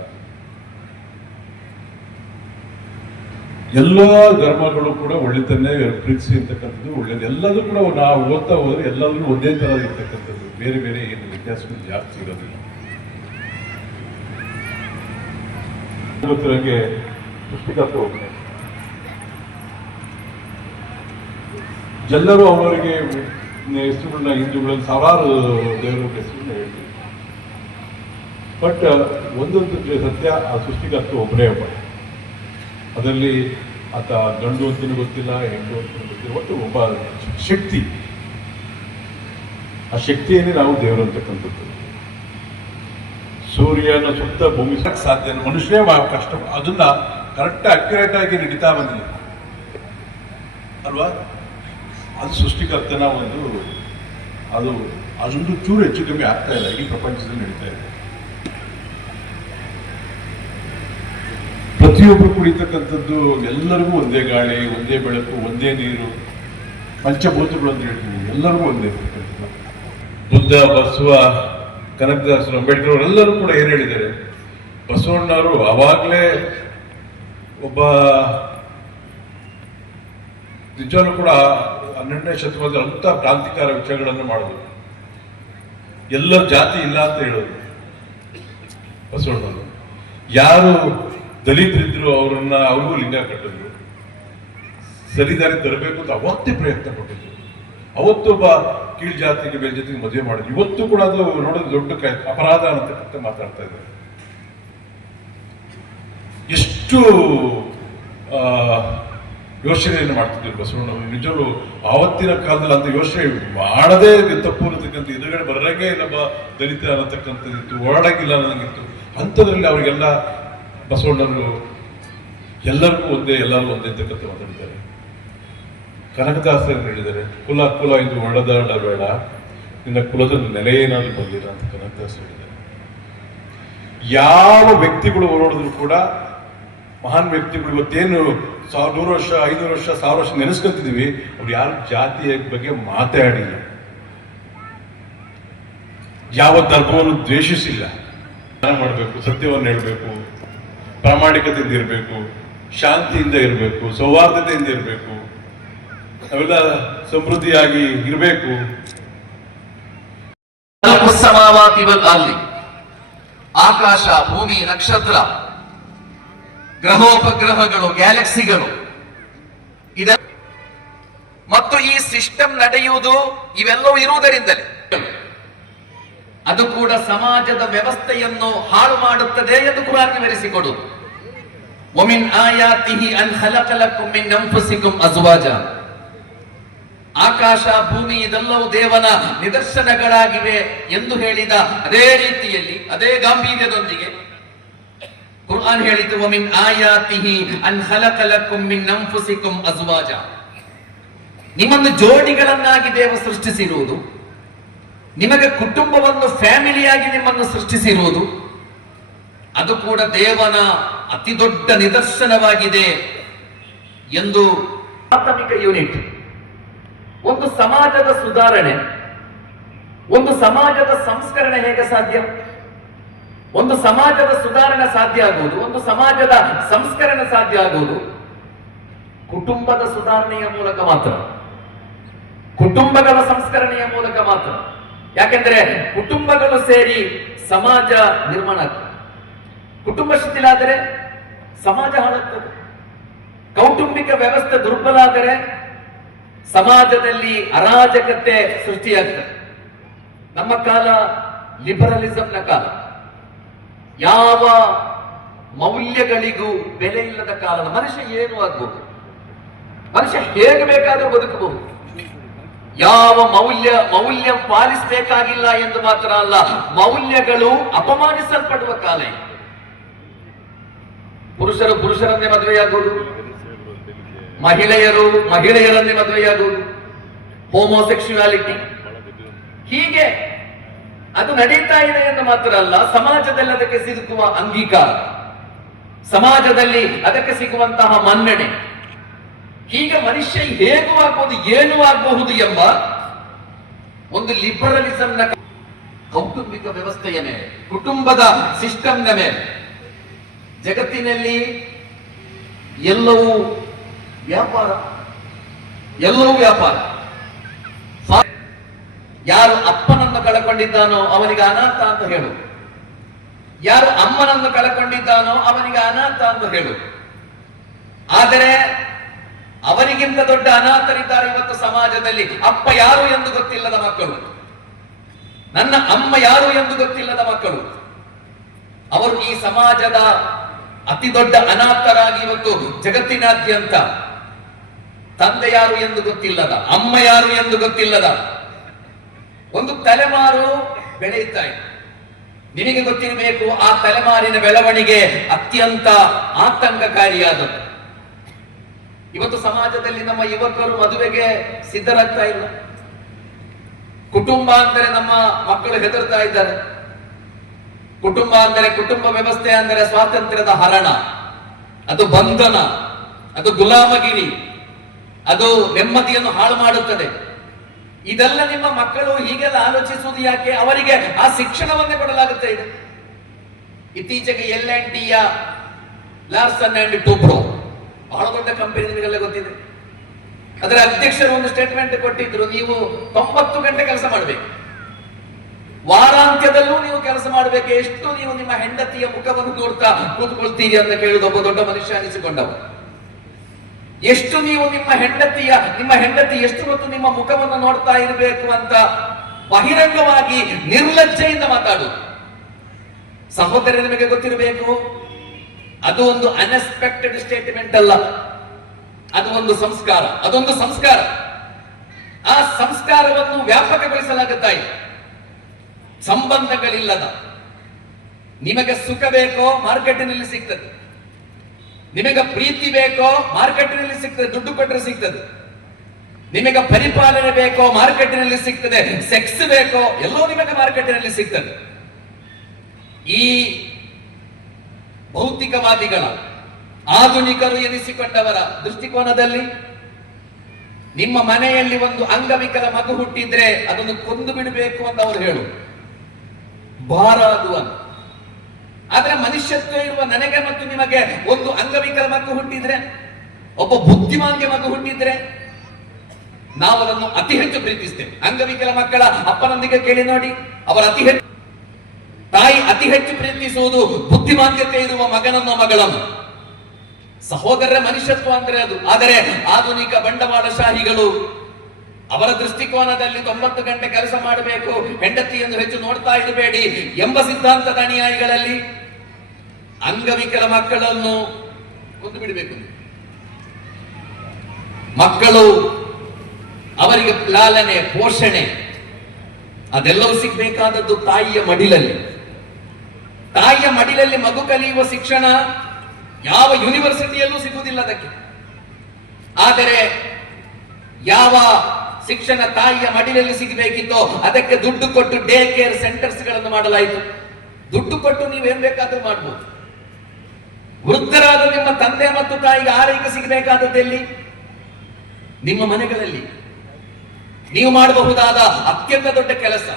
ಎಲ್ಲ ಧರ್ಮಗಳು ಕೂಡ ಒಳ್ಳೆತನ್ನೇ ಪ್ರೀತಿಸಿ ಅಂತಕ್ಕಂಥದ್ದು ಒಳ್ಳೇದು. ಎಲ್ಲದೂ ಕೂಡ ನಾವು ಓದ್ತಾ ಹೋದ್ರೆ ಎಲ್ಲದೂ ಒಂದೇ ತರ ಇರ್ತಕ್ಕಂಥದ್ದು, ಬೇರೆ ಬೇರೆ ಏನು ವ್ಯತ್ಯಾಸಗಳು ಜಾಸ್ತಿ ಇರೋದಿಲ್ಲ. ಗೊತ್ತಿರಂಗೆ ಸೃಷ್ಟಿಕರ್ತ ಒಬ್ಬನೇ. ಎಲ್ಲರೂ ಅವರಿಗೆ ಹೆಸರುಗಳನ್ನ ಹಿಂದೂಗಳಲ್ಲಿ ಸಾವಿರಾರು ದೇವರ ಹೆಸರನ್ನ ಹೇಳ್ತೀವಿ. ಬಟ್ ಒಂದೊಂದು ಸತ್ಯ, ಆ ಸೃಷ್ಟಿಕರ್ತ ಒಬ್ಬನೇ ಒಬ್ಬ. ಅದರಲ್ಲಿ ಆತ ಗಂಡು ಅಂತಲೂ ಗೊತ್ತಿಲ್ಲ, ಹೆಣ್ಣು ಅಂತಲೂ ಗೊತ್ತಿಲ್ಲ, ಒಟ್ಟು ಒಬ್ಬ ಶಕ್ತಿ. ಆ ಶಕ್ತಿಯನ್ನೇ ನಾವು ದೇವರು ಅಂತಕ್ಕಂಥದ್ದು. ಸೂರ್ಯನ ಸುತ್ತ ಭೂಮಿ ಸಾಧ್ಯ, ಮನುಷ್ಯನೇ ಕಷ್ಟ. ಅದನ್ನ ಕರೆಕ್ಟ್ ಅಕ್ಯುರೇಟ್ ಆಗಿ ನಡೀತಾ ಬಂದಿಲ್ಲ ಅಲ್ವಾ? ಅದು ಸೃಷ್ಟಿಕರ್ತನ ಅದೊಂದು ಚೂರು ಹೆಚ್ಚು ಕಮ್ಮಿ ಆಗ್ತಾ ಇಲ್ಲ, ಈ ಪ್ರಪಂಚದಲ್ಲಿ ನಡೀತಾ ಇದೆ. ಪ್ರತಿಯೊಬ್ಬರು ಕುಡಿತಕ್ಕಂಥದ್ದು ಎಲ್ಲರಿಗೂ ಒಂದೇ ಗಾಳಿ, ಒಂದೇ ಬೆಳಕು, ಒಂದೇ ನೀರು, ಪಂಚಭೂತಗಳು ಅಂತ ಹೇಳ್ತೀವಿ, ಎಲ್ಲರಿಗೂ ಒಂದೇ. ಬುದ್ಧ, ಬಸವ, ಕನಕದಾಸರು, ಅಂಬೇಡ್ಕರ್ ಅವರೆಲ್ಲರೂ ಕೂಡ ಏನು ಹೇಳಿದ್ದಾರೆ? ಬಸವಣ್ಣವರು ಅವಾಗಲೇ ಒಬ್ಬ ನಿಜವಾಗ್ಲೂ ಕೂಡ 12ನೇ ಶತಮಾನದಲ್ಲಿ ಅಂತ ಕ್ರಾಂತಿಕಾರ ವಿಚಾರಗಳನ್ನು ಮಾಡೋದು. ಎಲ್ಲ ಜಾತಿ ಇಲ್ಲ ಅಂತ ಹೇಳೋದು ಬಸವಣ್ಣವರು. ಯಾರು ದಲಿತರಿದ್ರು ಅವ್ರಿಗೂ ಲಿಂಗ ಕಟ್ಟಿದ್ರು, ಸರಿದಾರಿ ತರಬೇಕು ಅಂತ ಅವತ್ತೇ ಪ್ರಯತ್ನ ಪಟ್ಟಿದ್ರು. ಅವತ್ತೊಬ್ಬ ಕೀಳ್ ಜಾತಿಗೆ ಬೇರೆ ಜೊತೆಗೆ ಮದುವೆ ಮಾಡಿದ್ರು. ಇವತ್ತು ಕೂಡ ಅದು ನೋಡೋದು ದೊಡ್ಡ ಅಪರಾಧ ಅಂತಕ್ಕಂಥ ಮಾತಾಡ್ತಾ ಇದ್ದಾರೆ. ಎಷ್ಟು ಯೋಚನೆಯನ್ನು ಮಾಡ್ತಿದ್ರು ಬಸವಣ್ಣವರು. ನಿಜವೂ ಆವತ್ತಿನ ಕಾಲದಲ್ಲಿ ಅಂತ ಯೋಚನೆ ಮಾಡದೇ ತಪ್ಪು ಅನ್ನತಕ್ಕಂಥ, ಎದುರುಗಡೆ ಬರಂಗೆ ನಮ್ಮ ದಲಿತ ಅನ್ನತಕ್ಕಂಥದ್ದಿತ್ತು, ಓಡಾಗಿಲ್ಲ ಅನ್ನೋಂಗಿತ್ತು. ಅಂಥದ್ರಲ್ಲಿ ಅವರಿಗೆಲ್ಲ ಬಸವಣ್ಣವರು ಎಲ್ಲರಿಗೂ ಒಂದೇ, ಎಲ್ಲರಿಗೂ ಒಂದೇ ಅಂತಕ್ಕಂಥ ಮಾತಾಡ್ತಾರೆ. ಕನಕದಾಸರು ಹೇಳಿದ್ದಾರೆ, ಕುಲ ಇದು ಒಡೆದಾಡಬೇಡ, ನಿನ್ನ ಕುಲದ ನೆಲೆ ಏನಾದರೂ ಬಂದಿಲ್ಲ ಅಂತ ಕನಕದಾಸರು ಹೇಳಿದ್ದಾರೆ. ಯಾವ ವ್ಯಕ್ತಿಗಳು ಓಡಾಡಿದ್ರು ಕೂಡ, ಮಹಾನ್ ವ್ಯಕ್ತಿಗಳು ಇವತ್ತೇನು 100 ವರ್ಷ, 500 ವರ್ಷ, 1000 ವರ್ಷ ನೆನೆಸ್ಕೊಂತಿದೀವಿ, ಅವ್ರು ಯಾರು ಜಾತಿಯ ಬಗ್ಗೆ ಮಾತಾಡಿಲ್ಲ, ಯಾವ ಧರ್ಮವನ್ನು ದ್ವೇಷಿಸಿಲ್ಲ. ಮಾಡಬೇಕು, ಸತ್ಯವನ್ನು ಹೇಳಬೇಕು, ಪ್ರಾಮಾಣಿಕತೆಯಿಂದ ಇರಬೇಕು, ಶಾಂತಿಯಿಂದ ಇರಬೇಕು, ಸೌಹಾರ್ದತೆಯಿಂದ ಇರಬೇಕು, ಅವೆಲ್ಲ ಸಮೃದ್ಧಿಯಾಗಿ ಇರಬೇಕು. ಅಲ್ಲಿ ಆಕಾಶ, ಭೂಮಿ, ನಕ್ಷತ್ರ, ಗ್ರಹೋಪಗ್ರಹಗಳು, ಗ್ಯಾಲಕ್ಸಿಗಳು ಮತ್ತು ಈ ಸಿಸ್ಟಮ್ ನಡೆಯುವುದು ಇವೆಲ್ಲವೂ ಇರುವುದರಿಂದಲೇ. ಅದು ಕೂಡ ಸಮಾಜದ ವ್ಯವಸ್ಥೆಯನ್ನು ಹಾಳು ಮಾಡುತ್ತದೆ ಎಂದು ಕುರಾನ್ ವಿವರಿಸಿಕೊಡುವುದು. ವಮಿನ್ ಆಯಾತಿಹಿ ಅನ್ ಖಲಕ ಲಕುಂ ಮಿನ್ ಅನ್ಫುಸಿಕುಂ ಅಜ್ವಾಜ. ಆಕಾಶ, ಭೂಮಿ ಇದೆಲ್ಲವೂ ದೇವನ ನಿದರ್ಶನಗಳಾಗಿವೆ ಎಂದು ಹೇಳಿದ ಅದೇ ರೀತಿಯಲ್ಲಿ, ಅದೇ ಗಾಂಭೀರ್ಯದೊಂದಿಗೆ ಕುರ್ಆನ್ ಹೇಳಿತು, ವಮಿನ್ ಆಯಾತಿಹಿ ಅನ್ ಖಲಕ ಲಕುಂ ಮಿನ್ ಅನ್ಫುಸಿಕುಂ ಅಜ್ವಾಜ. ನಿಮ್ಮನ್ನು ಜೋಡಿಗಳನ್ನಾಗಿ ದೇವ ಸೃಷ್ಟಿಸಿರುವುದು, ನಿಮಗೆ ಕುಟುಂಬವನ್ನು ಫ್ಯಾಮಿಲಿಯಾಗಿ ನಿಮ್ಮನ್ನು ಸೃಷ್ಟಿಸಿರುವುದು, ಅದು ಕೂಡ ದೇವನ ಅತಿ ದೊಡ್ಡ ನಿದರ್ಶನವಾಗಿದೆ ಎಂದು. ಪ್ರಾಥಮಿಕ ಯೂನಿಟ್ ಒಂದು ಸಮಾಜದ ಸುಧಾರಣೆ, ಒಂದು ಸಮಾಜದ ಸಂಸ್ಕರಣೆ ಹೇಗೆ ಸಾಧ್ಯ? ಒಂದು ಸಮಾಜದ ಸುಧಾರಣೆ ಸಾಧ್ಯ ಆಗುವುದು, ಒಂದು ಸಮಾಜದ ಸಂಸ್ಕರಣೆ ಸಾಧ್ಯ ಆಗುವುದು ಕುಟುಂಬದ ಸುಧಾರಣೆಯ ಮೂಲಕ ಮಾತ್ರ, ಕುಟುಂಬಗಳ ಸಂಸ್ಕರಣೆಯ ಮೂಲಕ ಮಾತ್ರ. ಯಾಕೆಂದ್ರೆ ಕುಟುಂಬಗಳು ಸೇರಿ ಸಮಾಜ ನಿರ್ಮಾಣ ಆಗ್ತದೆ. ಕುಟುಂಬ ಶಿಥಿಲಾದರೆ ಸಮಾಜ ಹಾಳಾಗ್ತದೆ. ಕೌಟುಂಬಿಕ ವ್ಯವಸ್ಥೆ ದುರ್ಬಲ ಆದರೆ ಸಮಾಜದಲ್ಲಿ ಅರಾಜಕತೆ ಸೃಷ್ಟಿಯಾಗ್ತದೆ. ನಮ್ಮ ಕಾಲ ಲಿಬರಲಿಸಂನ ಕಾಲ, ಯಾವ ಮೌಲ್ಯಗಳಿಗೂ ಬೆಲೆ ಇಲ್ಲದ ಕಾಲ. ಮನುಷ್ಯ ಏನು ಆಗ್ಬಹುದು, ಮನುಷ್ಯ ಹೇಗೆ ಬೇಕಾದರೂ ಬದುಕಬಹುದು. ಯಾವ ಮೌಲ್ಯ ಪಾಲಿಸಬೇಕಾಗಿಲ್ಲ ಎಂದು ಮಾತ್ರ ಅಲ್ಲ, ಮೌಲ್ಯಗಳು ಅಪಮಾನಿಸಲ್ಪಡುವ ಕಾಲ ಇದು. ಪುರುಷರು ಪುರುಷರನ್ನೇ ಮದುವೆಯಾಗುವುದು, ಮಹಿಳೆಯರನ್ನೇ ಮದುವೆಯಾಗುವುದು, ಹೋಮೋಸೆಕ್ಸುವಾಲಿಟಿ, ಹೀಗೆ ಅದು ನಡೀತಾ ಇದೆ ಎಂದು ಮಾತ್ರ ಅಲ್ಲ, ಸಮಾಜದಲ್ಲಿ ಅದಕ್ಕೆ ಸಿಗುವ ಅಂಗೀಕಾರ, ಸಮಾಜದಲ್ಲಿ ಅದಕ್ಕೆ ಸಿಗುವಂತಹ ಮನ್ನಣೆ, ಹೀಗೆ ಮನುಷ್ಯ ಹೇಗೂ ಆಗ್ಬಹುದು ಏನೂ ಆಗಬಹುದು ಎಂಬ ಒಂದು ಲಿಬರಲಿಸಂನ ಕೌಟುಂಬಿಕ ವ್ಯವಸ್ಥೆಯ ಮೇಲೆ, ಕುಟುಂಬದ ಸಿಸ್ಟಮ್ನ ಮೇಲೆ ಜಗತ್ತಿನಲ್ಲಿ ಎಲ್ಲವೂ ವ್ಯಾಪಾರ. ಯಾರು ಅಪ್ಪನನ್ನು ಕಳಕೊಂಡಿದ್ದಾನೋ ಅವನಿಗೆ ಅನಾಥ ಅಂತ ಹೇಳು, ಯಾರು ಅಮ್ಮನನ್ನು ಕಳಕೊಂಡಿದ್ದಾನೋ ಅವನಿಗೆ ಅನಾಥ ಅಂತ ಹೇಳು. ಆದರೆ ಅವರಿಗಿಂತ ದೊಡ್ಡ ಅನಾಥರಿದ್ದಾರೆ ಇವತ್ತು ಸಮಾಜದಲ್ಲಿ. ಅಪ್ಪ ಯಾರು ಎಂದು ಗೊತ್ತಿಲ್ಲದ ಮಕ್ಕಳು, ನನ್ನ ಅಮ್ಮ ಯಾರು ಎಂದು ಗೊತ್ತಿಲ್ಲದ ಮಕ್ಕಳು, ಅವರು ಈ ಸಮಾಜದ ಅತಿ ದೊಡ್ಡ ಅನಾಥರಾಗಿ ಇವತ್ತು ಜಗತ್ತಿನಾದ್ಯಂತ ತಂದೆ ಯಾರು ಎಂದು ಗೊತ್ತಿಲ್ಲದ, ಅಮ್ಮ ಯಾರು ಎಂದು ಗೊತ್ತಿಲ್ಲದ ಒಂದು ತಲೆಮಾರು ಬೆಳೆಯುತ್ತಾ ಇದೆ. ನಿಮಗೆ ಗೊತ್ತಿರಬೇಕು, ಆ ತಲೆಮಾರಿನ ಬೆಳವಣಿಗೆ ಅತ್ಯಂತ ಆತಂಕಕಾರಿಯಾದದ್ದು. ಇವತ್ತು ಸಮಾಜದಲ್ಲಿ ನಮ್ಮ ಯುವಕರು ಮದುವೆಗೆ ಸಿದ್ಧರಾಗ್ತಾ ಇಲ್ಲ. ಕುಟುಂಬ ಅಂದರೆ ನಮ್ಮ ಮಕ್ಕಳು ಹೆದರ್ತಾ ಇದ್ದಾರೆ. ಕುಟುಂಬ ಅಂದರೆ, ಕುಟುಂಬ ವ್ಯವಸ್ಥೆ ಅಂದರೆ ಸ್ವಾತಂತ್ರ್ಯದ ಹರಣ, ಅದು ಬಂಧನ, ಅದು ಗುಲಾಮಗಿರಿ, ಅದು ನೆಮ್ಮದಿಯನ್ನು ಹಾಳು ಮಾಡುತ್ತದೆ. ಇದೆಲ್ಲ ನಿಮ್ಮ ಮಕ್ಕಳು ಹೀಗೆಲ್ಲ ಆಲೋಚಿಸುವುದು ಯಾಕೆ? ಅವರಿಗೆ ಆ ಶಿಕ್ಷಣವನ್ನೇ ಕೊಡಲಾಗುತ್ತೆ ಇದೆ. ಇತ್ತೀಚೆಗೆ L&Tಯ ಲಾರ್ಸನ್ ಅಂಡ್ ಟೂಬ್ರೋ ಬಹಳ ದೊಡ್ಡ ಕಂಪನಿ, ನಿಮಗೆಲ್ಲ ಗೊತ್ತಿದೆ. ಅದರ ಅಧ್ಯಕ್ಷರು ಒಂದು ಸ್ಟೇಟ್ಮೆಂಟ್ ಕೊಟ್ಟಿದ್ರು, ನೀವು 90 ಗಂಟೆ ಕೆಲಸ ಮಾಡಬೇಕು, ವಾರಾಂತ್ಯದಲ್ಲೂ ನೀವು ಕೆಲಸ ಮಾಡಬೇಕು, ಎಷ್ಟು ನೀವು ನಿಮ್ಮ ಹೆಂಡತಿಯ ಮುಖವನ್ನು ನೋಡ್ತಾ ಕೂತ್ಕೊಳ್ತೀರಿ ಅಂತ ಕೇಳುವುದು ಒಬ್ಬ ದೊಡ್ಡ ಮನುಷ್ಯ ಅನಿಸಿಕೊಂಡವರು. ಎಷ್ಟು ನೀವು ನಿಮ್ಮ ಹೆಂಡತಿ ಎಷ್ಟು ಹೊತ್ತು ನಿಮ್ಮ ಮುಖವನ್ನು ನೋಡ್ತಾ ಇರಬೇಕು ಅಂತ ಬಹಿರಂಗವಾಗಿ ನಿರ್ಲಜ್ಜೆಯಿಂದ ಮಾತಾಡುವುದು. ಸಹೋದರ, ನಿಮಗೆ ಗೊತ್ತಿರಬೇಕು, ಅದು ಒಂದು ಅನ್ಎಕ್ಸ್ಪೆಕ್ಟೆಡ್ ಸ್ಟೇಟ್ಮೆಂಟ್ ಅಲ್ಲ, ಅದು ಒಂದು ಸಂಸ್ಕಾರ, ಅದೊಂದು ಸಂಸ್ಕಾರ. ಆ ಸಂಸ್ಕಾರವನ್ನು ವ್ಯಾಪಕಗೊಳಿಸಲಾಗುತ್ತಾ ಇದೆ. ಸಂಬಂಧಗಳಿಲ್ಲದ, ನಿಮಗೆ ಸುಖ ಬೇಕೋ ಮಾರ್ಕೆಟಿನಲ್ಲಿ ಸಿಗ್ತದೆ, ನಿಮಗೆ ಪ್ರೀತಿ ಬೇಕೋ ಮಾರ್ಕೆಟಿನಲ್ಲಿ ಸಿಗ್ತದೆ, ದುಡ್ಡು ಕೊಟ್ಟರೆ ಸಿಗ್ತದೆ, ನಿಮಗೆ ಪರಿಪಾಲನೆ ಬೇಕೋ ಮಾರ್ಕೆಟಿನಲ್ಲಿ ಸಿಗ್ತದೆ, ಸೆಕ್ಸ್ ಬೇಕೋ ಎಲ್ಲೋ ನಿಮಗೆ ಮಾರ್ಕೆಟಿನಲ್ಲಿ ಸಿಗ್ತದೆ. ಈ ಭೌತಿಕವಾದಿಗಳ, ಆಧುನಿಕರು ಎನಿಸಿಕೊಂಡವರ ದೃಷ್ಟಿಕೋನದಲ್ಲಿ ನಿಮ್ಮ ಮನೆಯಲ್ಲಿ ಒಂದು ಅಂಗವಿಕಲ ಮಗು ಹುಟ್ಟಿದ್ರೆ ಅದನ್ನು ಕೊಂದು ಬಿಡಬೇಕು ಅಂತ ಅವರು ಹೇಳು, ಭಾರ ಅದು ಅಂತ. ಆದ್ರೆ ಮನುಷ್ಯತ್ವ ಇರುವ ನನಗೆ ಮತ್ತು ನಿಮಗೆ ಒಂದು ಅಂಗವಿಕಲ ಮಗು ಹುಟ್ಟಿದ್ರೆ, ಒಬ್ಬ ಬುದ್ಧಿಮಾನ್ಯ ಮಗು ಹುಟ್ಟಿದ್ರೆ ನಾವು ಅದನ್ನು ಅತಿ ಹೆಚ್ಚು ಪ್ರೀತಿಸ್ತೇವೆ. ಅಂಗವಿಕಲ ಮಕ್ಕಳ ಅಪ್ಪನೊಂದಿಗೆ ಕೇಳಿ ನೋಡಿ, ಅವರ ತಾಯಿ ಅತಿ ಹೆಚ್ಚು ಪ್ರೀತಿಸುವುದು ಬುದ್ಧಿಮಾನ್ಯತೆ ಇರುವ ಮಗನನ್ನು, ಮಗಳನ್ನು. ಸಹೋದರರ ಮನುಷ್ಯತ್ವ ಅಂದ್ರೆ ಅದು. ಆದರೆ ಆಧುನಿಕ ಬಂಡವಾಳಶಾಹಿಗಳು ಅವರ ದೃಷ್ಟಿಕೋನದಲ್ಲಿ 90 ಗಂಟೆ ಕೆಲಸ ಮಾಡಬೇಕು, ಹೆಂಡತಿಯನ್ನು ಹೆಚ್ಚು ನೋಡ್ತಾ ಇರಬೇಡಿ ಎಂಬ ಸಿದ್ಧಾಂತದ ಅನುಯಾಯಿಗಳಲ್ಲಿ ಅಂಗವಿಕಲ ಮಕ್ಕಳನ್ನು ಕೊಂದು ಬಿಡಬೇಕು. ಮಕ್ಕಳು, ಅವರಿಗೆ ಲಾಲನೆ, ಪೋಷಣೆ ಅದೆಲ್ಲವೂ ಸಿಗಬೇಕಾದದ್ದು ತಾಯಿಯ ಮಡಿಲಲ್ಲಿ. ತಾಯಿಯ ಮಡಿಲಲ್ಲಿ ಮಗು ಕಲಿಯುವ ಶಿಕ್ಷಣ ಯಾವ ಯೂನಿವರ್ಸಿಟಿಯಲ್ಲೂ ಸಿಗುವುದಿಲ್ಲ ಅದಕ್ಕೆ. ಆದರೆ ಯಾವ ಶಿಕ್ಷಣ ತಾಯಿಯ ಮಡಿಲಲ್ಲಿ ಸಿಗಬೇಕಿತ್ತೋ ಅದಕ್ಕೆ ದುಡ್ಡು ಕೊಟ್ಟು ಡೇ ಕೇರ್ ಸೆಂಟರ್ಸ್ ಗಳನ್ನು ಮಾಡಲಾಯಿತು. ದುಡ್ಡು ಕೊಟ್ಟು ನೀವೇನ್ ಬೇಕಾದ್ರೂ ಮಾಡಬಹುದು. ವೃದ್ಧರಾದ ನಿಮ್ಮ ತಂದೆ ಮತ್ತು ತಾಯಿಗೆ ಆರೈಕೆ ಸಿಗಬೇಕಾದದ್ದೆಲ್ಲಿ? ನಿಮ್ಮ ಮನೆಗಳಲ್ಲಿ. ನೀವು ಮಾಡಬಹುದಾದ ಅತ್ಯಂತ ದೊಡ್ಡ ಕೆಲಸ